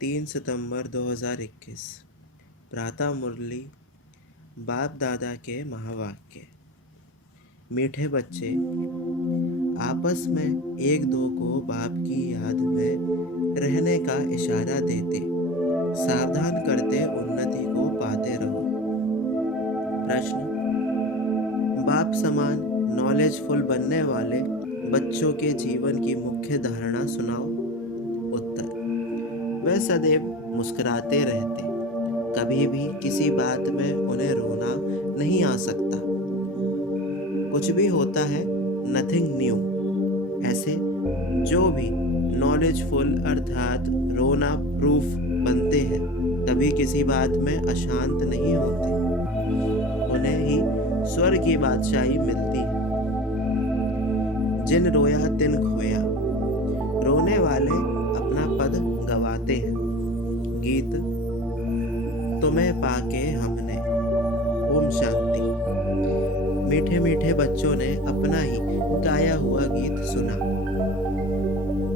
3 सितंबर 2021। प्रातः मुरली बाप दादा के महावाक्य। मीठे बच्चे, आपस में एक दो को बाप की याद में रहने का इशारा देते, सावधान करते, उन्नति को पाते रहो। प्रश्न: बाप समान नॉलेजफुल बनने वाले बच्चों के जीवन की मुख्य धारणा सुनाओ। उत्तर: वे सदैव मुस्कुराते रहते, कभी भी किसी बात में उन्हें रोना नहीं आ सकता। कुछ भी होता है, नथिंग न्यू। ऐसे जो भी नॉलेजफुल अर्थात रोना प्रूफ बनते हैं, कभी किसी बात में अशांत नहीं होते। उन्हें ही स्वर्ग की बादशाही मिलती है। जिन रोया तिन खोया, रोने वाले अपना पद गवाते हैं। गीत तुम्हें पाके हमने। ओम शांति। मीठे मीठे बच्चों ने अपना ही गाया हुआ गीत सुना।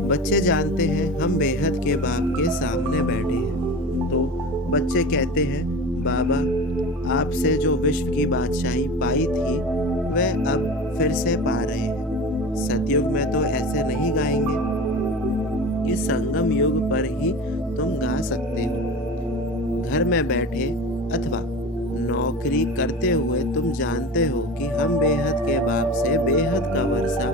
बच्चे जानते हैं हम बेहद के बाप के सामने बैठे हैं, तो बच्चे कहते हैं, बाबा आपसे जो विश्व की बादशाही पाई थी वह अब फिर से पा रहे हैं। सतयुग में तो ऐसे नहीं गाएंगे कि संगम युग पर ही तुम गा सकते हो। घर में बैठे अथवा नौकरी करते हुए तुम जानते हो कि हम बेहद के बाप से बेहद का वर्षा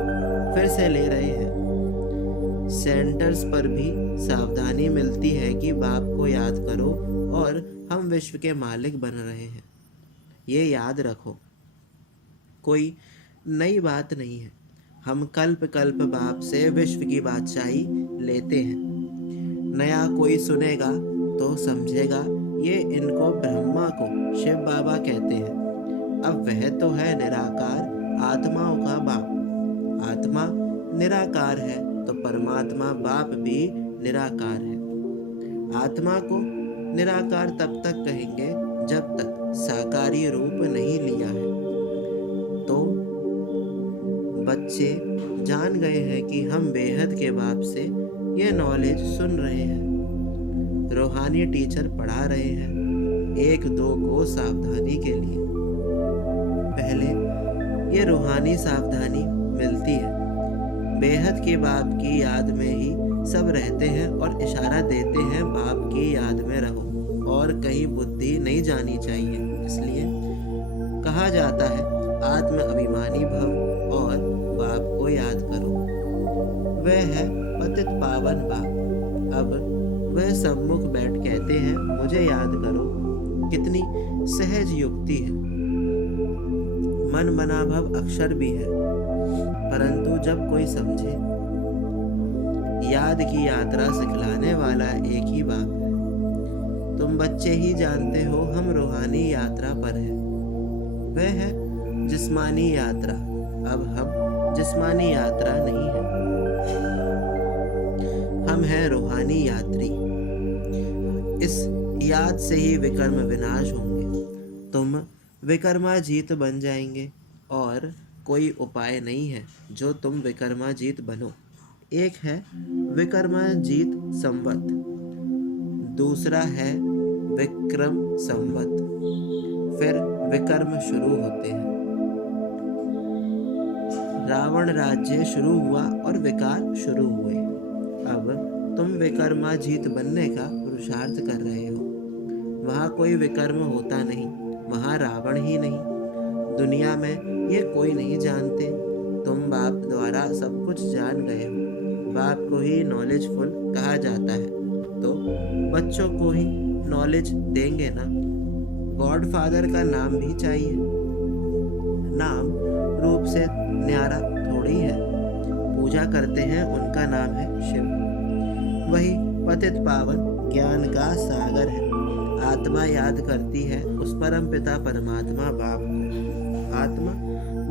फिर से ले रहे हैं। सेंटर्स पर भी सावधानी मिलती है कि बाप को याद करो और हम विश्व के मालिक बन रहे हैं। ये याद रखो, कोई नई बात नहीं है। हम कल्प कल्प बाप से विश्व की बादशाही लेते हैं। नया कोई सुनेगा तो समझेगा ये इनको ब्रह्मा को शिव बाबा कहते हैं। अब वह तो है निराकार, आत्माओं का बाप। आत्मा निराकार है तो परमात्मा बाप भी निराकार है। आत्मा को निराकार तब तक कहेंगे जब तक साकारी रूप नहीं लिया है। तो बच्चे जान गए हैं कि हम बेहद के बाप से ये नॉलेज सुन रहे हैं। रूहानी टीचर पढ़ा रहे हैं एक दो को सावधानी के लिए। पहले ये रूहानी सावधानी मिलती है। बेहद के बाप की याद में ही सब रहते हैं और इशारा देते हैं बाप की याद में रहो और कहीं बुद्धि नहीं जानी चाहिए। इसलिए कहा जाता है आत्म अभिमानी भव और बाप को याद करो। वह है पतित पावन बाप। अब वह सम्मुख बैठ कहते हैं मुझे याद करो। कितनी सहज युक्ति है। मन बना भव अक्षर भी है, परंतु जब कोई समझे, याद की यात्रा सिखलाने वाला एक ही बाप है। तुम बच्चे ही जानते हो हम रूहानी यात्रा पर हैं। वह है जिस्मानी यात्रा। अब हम जिस्मानी यात्रा नहीं है, हम हैं रूहानी यात्री। इस याद से ही विकर्म विनाश होंगे। तुम विकर्माजीत बन जाएंगे और कोई उपाय नहीं है जो तुम विकर्माजीत बनो। एक है विकर्माजीत संवत, दूसरा है विक्रम संवत, फिर विकर्म शुरू होते हैं। रावण राज्य शुरू हुआ और विकार शुरू हुए। अब तुम विकर्माजीत बनने का पुरुषार्थ कर रहे हो। वहाँ कोई विकर्म होता नहीं, वहाँ रावण ही नहीं। दुनिया में ये कोई नहीं जानते। तुम बाप द्वारा सब कुछ जान गए हो। बाप को ही नॉलेजफुल कहा जाता है, तो बच्चों को ही नॉलेज देंगे ना। गॉडफादर का नाम भी चाहिए। नाम रूप से न्यारा थोड़ी है। पूजा करते हैं, उनका नाम है शिव। वही पतित पावन ज्ञान का सागर है। आत्मा याद करती है उस परम पिता परमात्मा बाप को। आत्मा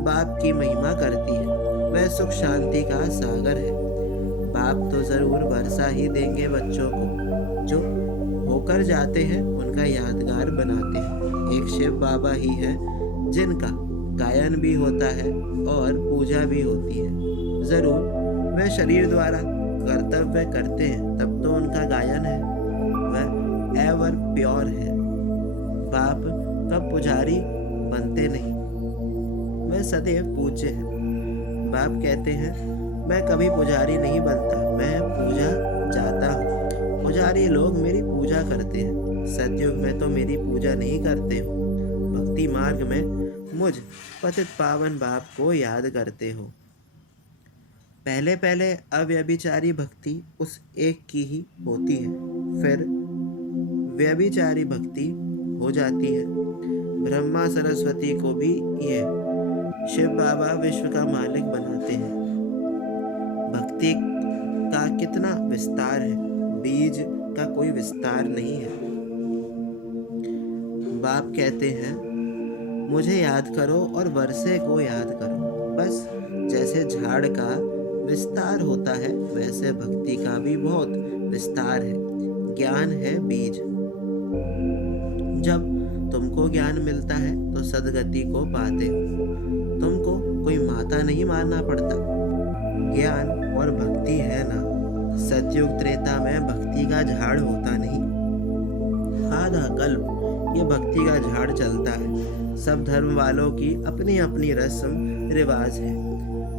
बाप की महिमा करती है, वह सुख शांति का सागर है। बाप तो जरूर वर्षा ही देंगे बच्चों को। जो होकर जाते हैं उनका यादगार बनाते हैं। एक शिव बाबा ही है जिनका गायन भी होता है और पूजा भी होती है। जरूर वह शरीर द्वारा कर्तव्य करते हैं, तब तो उनका गायन है। एवर प्योर है। बाप कब पुजारी बनते नहीं, वे सदैव पूज्य हैं। बाप कहते हैं, मैं कभी पुजारी नहीं बनता, मैं पूजा चाहता हूँ। पुजारी लोग मेरी पूजा करते हैं, सतयुग में तो मेरी पूजा नहीं करते हो। भक्ति मार्ग में मुझ पतित पावन बाप को याद करते हो। पहले पहले अव्यभिचारी भक्ति उस एक की ही होती है, फिर व्यभिचारी भक्ति हो जाती है। ब्रह्मा सरस्वती को भी ये शिव बाबा विश्व का मालिक बनाते हैं। भक्ति का कितना विस्तार है, बीज का कोई विस्तार नहीं है। बाप कहते हैं, मुझे याद करो और वर्षे को याद करो। बस जैसे झाड़ का विस्तार होता है, वैसे भक्ति का भी बहुत विस्तार है। ज्ञान है बीज। जब तुमको ज्ञान मिलता है तो सदगति को पाते हो। तुमको कोई माता नहीं मारना पड़ता। ज्ञान और भक्ति है ना। सतयुग त्रेता में भक्ति का झाड़ होता नहीं। आधा कल्प ये भक्ति का झाड़ चलता है। सब धर्म वालों की अपनी अपनी रस्म रिवाज है।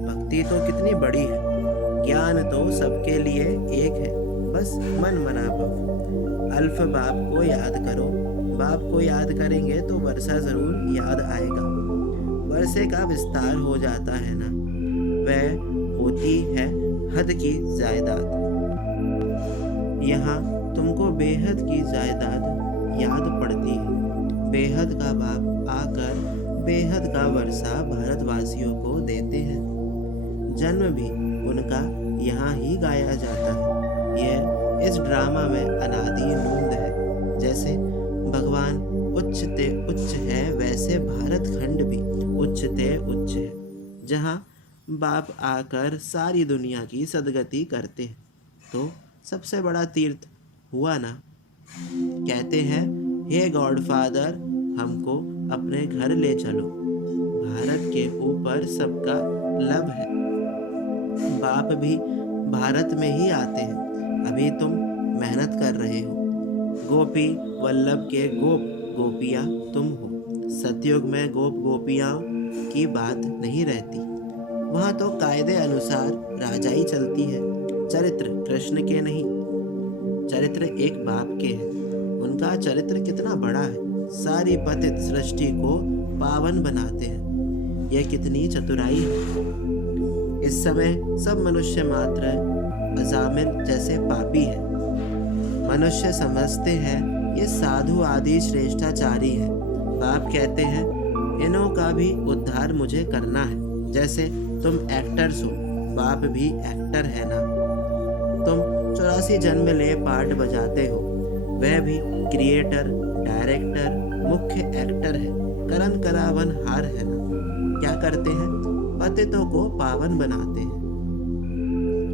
भक्ति तो कितनी बड़ी है। ज्ञान तो सबके लिए एक है, बस मन मना पाओ। अल्फ बाप को याद करो। बाप को याद करेंगे तो वर्षा जरूर याद आएगा। वर्षे का विस्तार हो जाता है ना, वह होती है हद की जायदाद। यहाँ तुमको बेहद की जायदाद याद पड़ती है। बेहद का बाप आकर बेहद का वर्षा भारतवासियों को देते हैं। जन्म भी उनका यहाँ ही गाया जाता है। यह इस ड्रामा में अनादि नूंद है। जैसे भगवान उच्चते उच्च है, वैसे भारत खंड भी उच्चते उच्च है, जहाँ बाप आकर सारी दुनिया की सदगति करते हैं। तो सबसे बड़ा तीर्थ हुआ ना। कहते हैं, हे गॉडफादर, हमको अपने घर ले चलो। भारत के ऊपर सबका लब है। बाप भी भारत में ही आते हैं। अभी तुम मेहनत कर रहे हो। गोपी वल्लभ के गोप गोपियाँ तुम हो। सतयुग में गोप गोपियाँ की बात नहीं रहती। वहाँ तो कायदे अनुसार राजाई चलती है। चरित्र कृष्ण के नहीं, चरित्र एक बाप के हैं। उनका चरित्र कितना बड़ा है। सारी पतित सृष्टि को पावन बनाते हैं। यह कितनी चतुराई है। इस समय सब मनुष्य मात्र अजामिल जैसे पापी है। मनुष्य समझते हैं ये साधु आदि श्रेष्ठाचारी है। बाप कहते हैं, इन्हों का भी उद्धार मुझे करना है। जैसे तुम एक्टर्स हो, बाप भी एक्टर है ना। तुम 84 जन्म ले पार्ट बजाते हो, वह भी क्रिएटर, डायरेक्टर, मुख्य एक्टर है। करण करावन हार है ना। क्या करते हैं? पतितों को पावन बनाते हैं।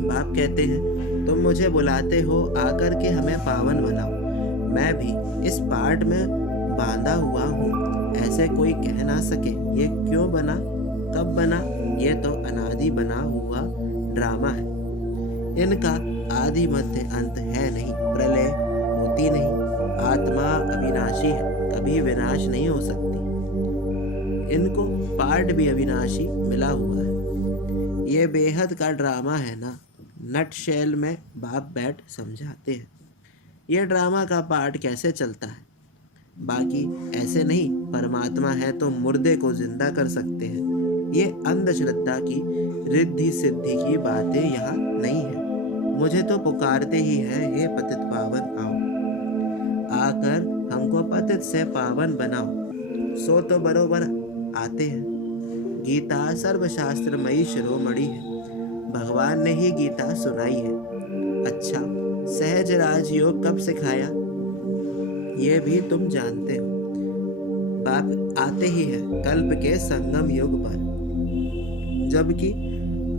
बाप कहते हैं, तुम मुझे बुलाते हो आकर के हमें पावन बनाओ। मैं भी इस पार्ट में बांधा हुआ हूँ। ऐसे कोई कह ना सके ये क्यों बना, कब बना। ये तो अनादि बना हुआ ड्रामा है। इनका आदि मध्य अंत है नहीं, प्रलय होती नहीं। आत्मा अविनाशी है, कभी विनाश नहीं हो सकती। इनको पार्ट भी अविनाशी मिला हुआ है। ये बेहद का ड्रामा है ना। नट शेल में बाप बैठ समझाते हैं ये ड्रामा का पार्ट कैसे चलता है। बाकी ऐसे नहीं, परमात्मा है तो मुर्दे को जिंदा कर सकते हैं। ये अंधश्रद्धा की रिद्धि सिद्धि की बातें यहाँ नहीं है। मुझे तो पुकारते ही है, हे पतित पावन आओ, आकर हमको पतित से पावन बनाओ। सो तो बरोबर आते हैं। गीता सर्वशास्त्रमयी शिरोमणि है। भगवान ने ही गीता सुनाई है। अच्छा, सहज राजयोग कब सिखाया ये भी तुम जानते हो। बाप आते ही है कल्प के संगम युग पर, जबकि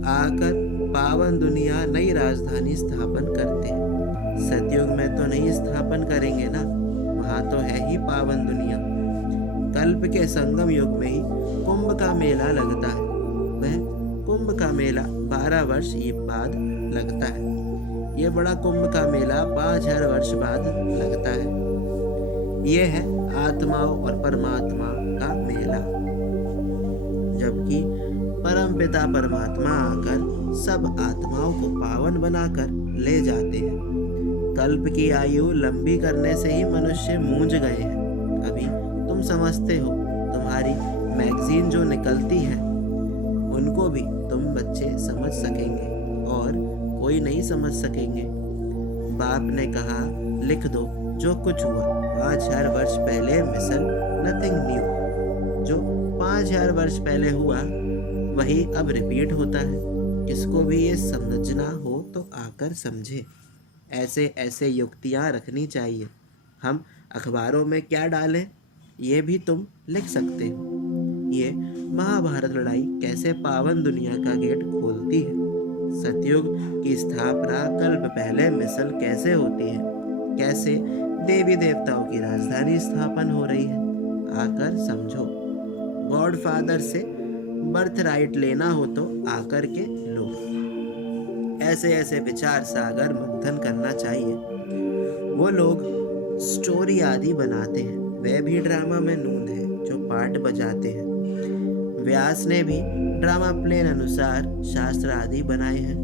आकर पावन दुनिया नई राजधानी स्थापन करते हैं। सतयुग में तो नहीं स्थापन करेंगे ना, वहाँ तो है ही पावन दुनिया। कल्प के संगम युग में ही कुंभ का मेला लगता है। वह कुंभ का मेला 12 वर्ष बाद लगता है। ये बड़ा कुंभ का मेला 5000 वर्ष बाद लगता है। ये है आत्माओं और परमात्मा का मेला। जबकि परमपिता परमात्मा आकर सब आत्माओं को पावन बनाकर ले जाते हैं। कल्प की आयु लंबी करने से ही मनुष्य मूंझ गए हैं। अभी तुम समझते हो, तुम्हारी मैगजीन जो निकलती है उनको भी तुम बच्चे समझ सकेंगे और कोई नहीं समझ सकेंगे। बाप ने कहा, लिख दो जो कुछ हुआ 5000 वर्ष पहले, मिसल नथिंग न्यू। जो 5000 वर्ष पहले हुआ वही अब रिपीट होता है। किसको भी ये समझना हो तो आकर समझे। ऐसे ऐसे युक्तियाँ रखनी चाहिए। हम अखबारों में क्या डालें ये भी तुम लिख सकते हो। ये महाभारत लड़ाई कैसे पावन दुनिया का गेट खोलती है। सतयुग की स्थापना कल्प पहले मिसल कैसे होती है। कैसे देवी देवताओं की राजधानी स्थापन हो रही है। आकर समझो। गॉडफादर से बर्थ राइट लेना हो तो आकर के लो। ऐसे ऐसे विचार सागर मंथन करना चाहिए। वो लोग स्टोरी आदि बनाते हैं, वह भी ड्रामा में नूंद है जो पाठ बजाते हैं। व्यास ने भी ड्रामा प्लेन अनुसार शास्त्र आदि बनाए हैं।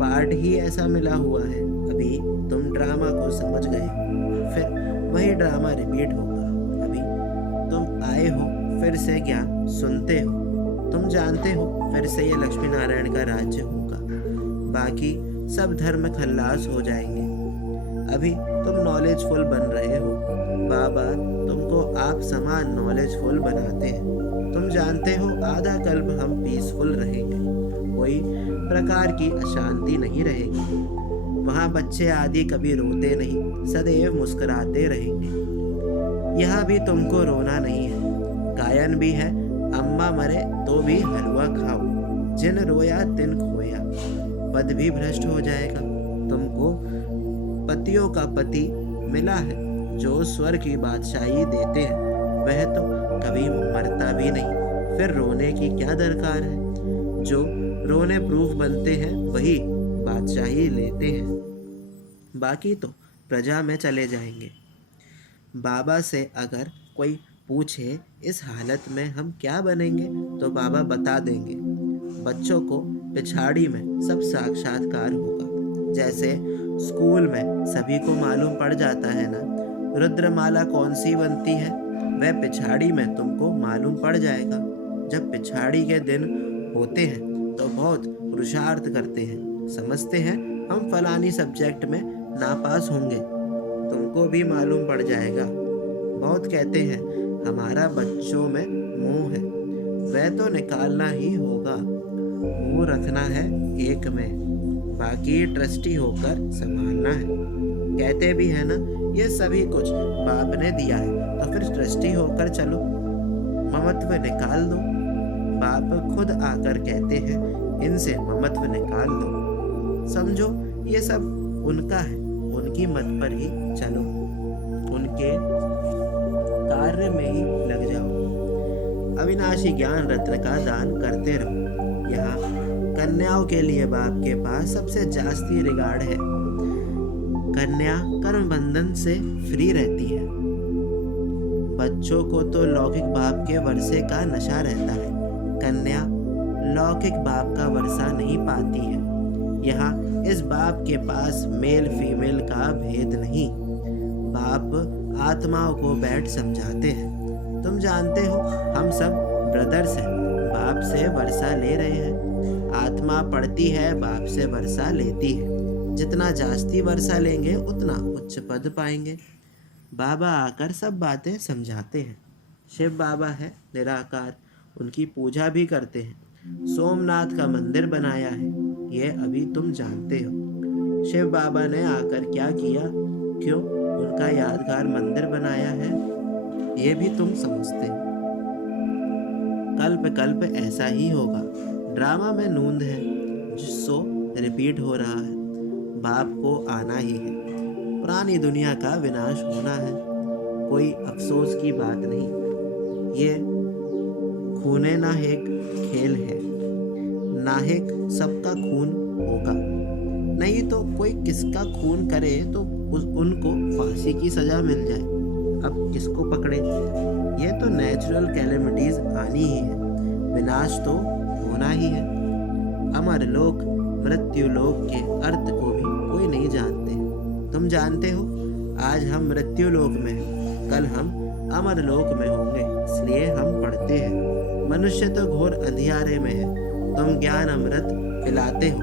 पाठ ही ऐसा मिला हुआ है। अभी तुम ड्रामा को समझ गए, फिर वही ड्रामा रिपीट होगा। अभी तुम आए हो, फिर से ज्ञान सुनते हो। तुम जानते हो, फिर से ये लक्ष्मी नारायण का राज्य होगा। बाकी सब धर्म खल्लास हो जाएंगे। अभी तुम नॉलेजफुल बन रहे हो। बाबा तुमको आप समान नॉलेजफुल बनाते हैं। तुम जानते हो आधा कल्प हम पीसफुल रहेंगे, कोई प्रकार की अशांति नहीं रहेगी। वहाँ बच्चे आदि कभी रोते नहीं, सदैव मुस्कुराते रहेंगे। यहाँ भी तुमको रोना नहीं है। गायन भी है, अम्मा मरे तो भी हलवा खाओ, जिन रोया तिन खोया। पद भी भ्रष्ट हो जाएगा। तुमको पतियों का पति मिला है जो स्वर्ग की बादशाही देते हैं, वह तो कभी मरता भी नहीं। फिर रोने की क्या दरकार है। जो रोने प्रूफ बनते हैं वही बादशाही लेते हैं, बाकी तो प्रजा में चले जाएंगे। बाबा से अगर कोई पूछे इस हालत में हम क्या बनेंगे तो बाबा बता देंगे। बच्चों को पिछाड़ी में सब साक्षात्कार होगा। जैसे स्कूल में सभी को मालूम पड़ जाता है ना, रुद्रमाला कौन सी बनती है, वह पिछाड़ी में तुमको मालूम पड़ जाएगा। जब पिछाड़ी के दिन होते हैं तो बहुत पुरुषार्थ करते हैं, समझते हैं हम फलानी सब्जेक्ट में नापास होंगे, तुमको भी मालूम पड़ जाएगा। बहुत कहते हैं हमारा बच्चों में मुंह है, वह तो निकालना ही होगा। मुंह रखना है एक में, बाकी ट्रस्टी होकर संभालना है। कहते भी है ना, ये सभी कुछ बाप ने दिया है तो फिर ट्रस्टी होकर चलो, ममत्व निकाल दो। बाप खुद आकर कहते हैं इनसे ममत्व निकाल दो। समझो ये सब उनका है, उनकी मत पर ही चलो, उनके कार्य में ही लग जाओ। अविनाशी ज्ञान रत्न का दान करते रहो। यहाँ कन्याओं के लिए बाप के पास सबसे जास्ती रिगार्ड है। कन्या कर्म बंधन से फ्री रहती है। बच्चों को तो लौकिक बाप के वर्षे का नशा रहता है, कन्या लौकिक बाप का वर्षा नहीं पाती है। यहाँ इस बाप के पास मेल फीमेल का भेद नहीं। बाप आत्माओं को बैठ समझाते हैं। तुम जानते हो हम सब ब्रदर्स हैं, बाप से वर्षा ले रहे हैं। आत्मा पढ़ती है, बाप से वर्षा लेती है। जितना जास्ती वर्षा लेंगे उतना उच्च पद पाएंगे। बाबा आकर सब बातें समझाते हैं। शिव बाबा है निराकार, उनकी पूजा भी करते हैं। सोमनाथ का मंदिर बनाया है, ये अभी तुम जानते हो। शिव बाबा ने आकर क्या किया, क्यों उनका यादगार मंदिर बनाया है, ये भी तुम समझते हो। कल्प कल्प ऐसा ही होगा। ड्रामा में नूंद है, सो रिपीट हो रहा है। बाप को आना ही है, पुरानी दुनिया का विनाश होना है। कोई अफसोस की बात नहीं। ये खूने नाहेक खेल है, नाहेक सबका खून होगा। नहीं तो कोई किसका खून करे तो उनको फांसी की सजा मिल जाए। अब किसको पकड़े? ये तो नेचुरल कैलेमिटीज आनी ही है, विनाश तो होना ही है। अमर लोक मृत्यु लोक के अर्थ को भी कोई नहीं जानते। तुम जानते हो, आज हम मृत्यु लोक में हैं, कल हम अमर लोक में होंगे, इसलिए हम पढ़ते हैं। मनुष्य तो घोर अंधियारे में है, तुम ज्ञान अमृत पिलाते हो।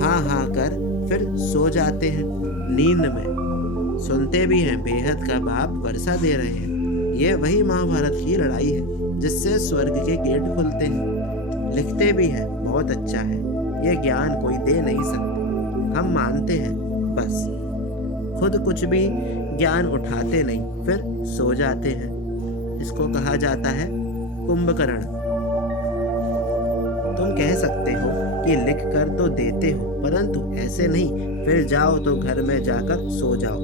हाँ हाँ कर फिर सो जाते हैं नींद में। सुनते भी हैं बेहद का बाप वर्षा दे रहे हैं। ये वही महाभारत की लड़ाई है जिससे स्वर्ग के गेट खुलते हैं। लिखते भी हैं बहुत अच्छा है, ये ज्ञान कोई दे नहीं सकता। हम मानते हैं बस, खुद कुछ भी ज्ञान उठाते नहीं, फिर सो जाते हैं। इसको कहा जाता है कुंभकर्ण। तुम कह सकते हो कि लिख कर तो देते हो, परंतु ऐसे नहीं, फिर जाओ तो घर में जाकर सो जाओ।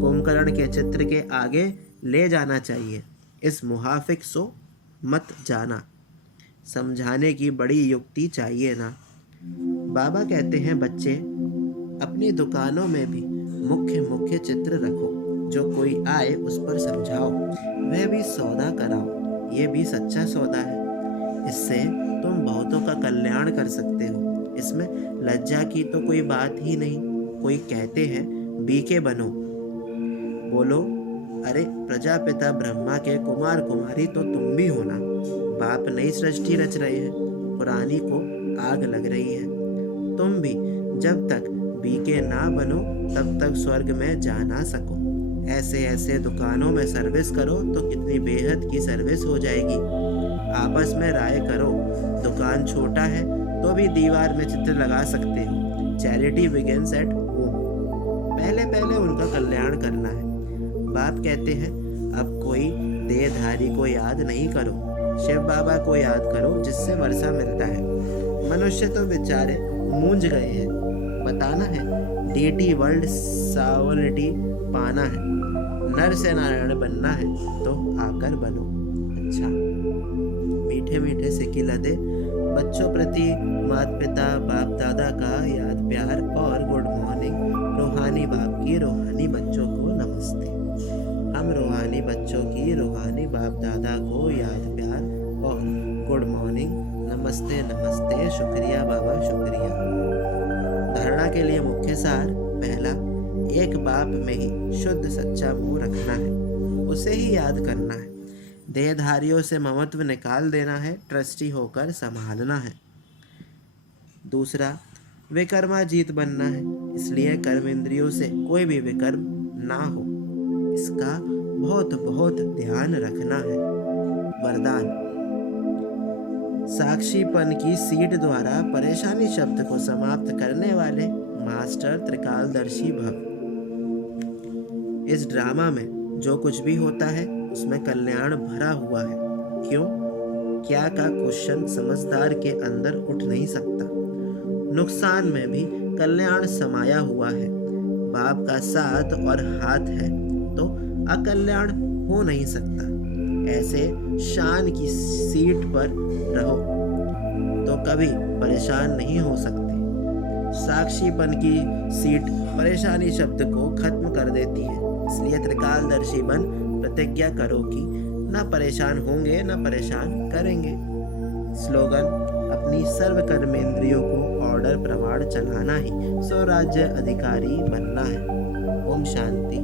कुंभकर्ण के चित्र के आगे ले जाना चाहिए, इस मुहाफिक सो मत जाना। समझाने की बड़ी युक्ति चाहिए ना। बाबा कहते हैं बच्चे, अपनी दुकानों में भी मुख्य मुख्य चित्र रखो, जो कोई आए उस पर समझाओ, वह भी सौदा कराओ। ये भी सच्चा सौदा है, इससे तुम बहुतों का कल्याण कर सकते हो। इसमें लज्जा की तो कोई बात ही नहीं। कोई कहते हैं बीके बनो, बोलो अरे प्रजापिता ब्रह्मा के कुमार कुमारी तो तुम भी हो ना। बाप नई सृष्टि रच रहे हैं, पुरानी को आग लग रही है। तुम भी जब तक बीके ना बनो तब तक स्वर्ग में जा ना सको। ऐसे ऐसे दुकानों में सर्विस करो तो कितनी बेहद की सर्विस हो जाएगी। आपस में राय करो, दुकान छोटा है तो भी दीवार में चित्र लगा सकते हो। Charity begins at home. पहले पहले उनका कल्याण करना है। बाप कहते हैं अब कोई देहधारी को याद नहीं करो, शिव बाबा को याद करो जिससे वर्षा मिलता है। मनुष्य तो बेचारे मूंझ गए हैं। बताना है डीटी वर्ल्ड सॉवरेनिटी पाना है, नर से नारायण बनना है तो आकर बनो। अच्छा, मीठे मीठे सिक्की लदे बच्चों प्रति माता पिता बाप दादा का याद प्यार और गुड मॉर्निंग। रूहानी बाप की रूहानी बच्चों को नमस्ते। हम रूहानी बच्चों की रूहानी बाप दादा को याद प्यार और गुड मॉर्निंग, नमस्ते नमस्ते, शुक्रिया बाबा शुक्रिया। धारणा के लिए मुख्य सार, पहला, एक बाप में ही शुद्ध सच्चा मुंह रखना है, उसे ही याद करना है। देहधारियों से ममत्व निकाल देना है, ट्रस्टी होकर संभालना है। दूसरा, विकर्माजीत बनना है, इसलिए कर्म इंद्रियों से कोई भी विकर्म ना हो, इसका बहुत बहुत ध्यान रखना है। वरदान, साक्षीपन की सीट द्वारा परेशानी शब्द को समाप्त करने वाले मास्टर त्रिकालदर्शी भव। इस ड्रामा में जो कुछ भी होता है उसमें कल्याण भरा हुआ है। क्यों? क्या का क्वेश्चन समझदार के अंदर उठ नहीं सकता। नुकसान में भी कल्याण समाया हुआ है। बाप का साथ और हाथ है तो अकल्याण हो नहीं सकता। ऐसे शान की सीट पर रहो तो कभी परेशान नहीं हो सकते। साक्षीपन की सीट परेशानी शब्द को खत्म कर देती है, इसलिए त्रिकालदर्शी बन प्रतिज्ञा करो कि न परेशान होंगे न परेशान करेंगे। स्लोगन, अपनी सर्व कर्मेंद्रियों को ऑर्डर प्रमाण चलाना ही स्वराज्य अधिकारी बनना है। ओम शांति।